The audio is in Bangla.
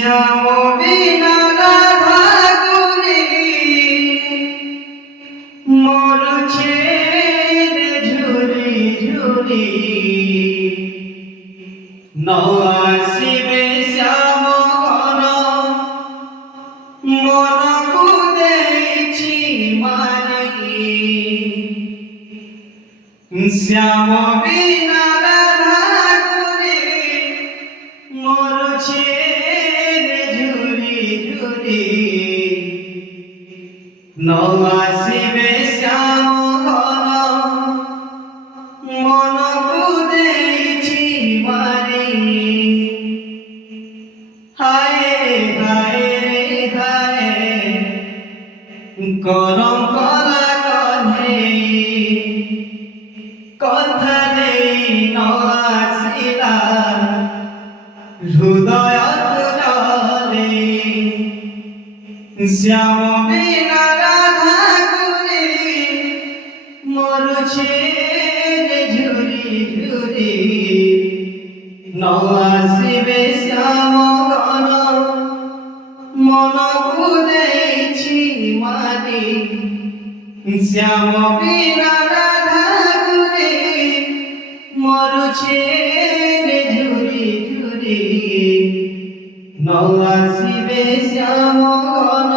শ্যাম বিনা রাধা গুরি মরছে রে ঝুরি ঝুরি নআসিবে শ্যাম ঘন মনকু দেইছি মারি শ্যাম বিনা রাধা গুরি মরছে রে ঝুরি ঝুরি নআসিবে শ্যাম ঘন মনকু দেইছি মারি হায় রে হায় রে হায় করম কলা কধে কথা নেই নআসিলা হৃদয় জলে শ্যাম বিনা রাধা গুরি মরছে রে ঝুরি ঝুরি নআসিবে শ্যাম ঘন মনকু দেইছি মারি শ্যাম বিনা রাধা গুরি মরছে রে ঝুরি ঝুরি নআসিবে শ্যাম ঘন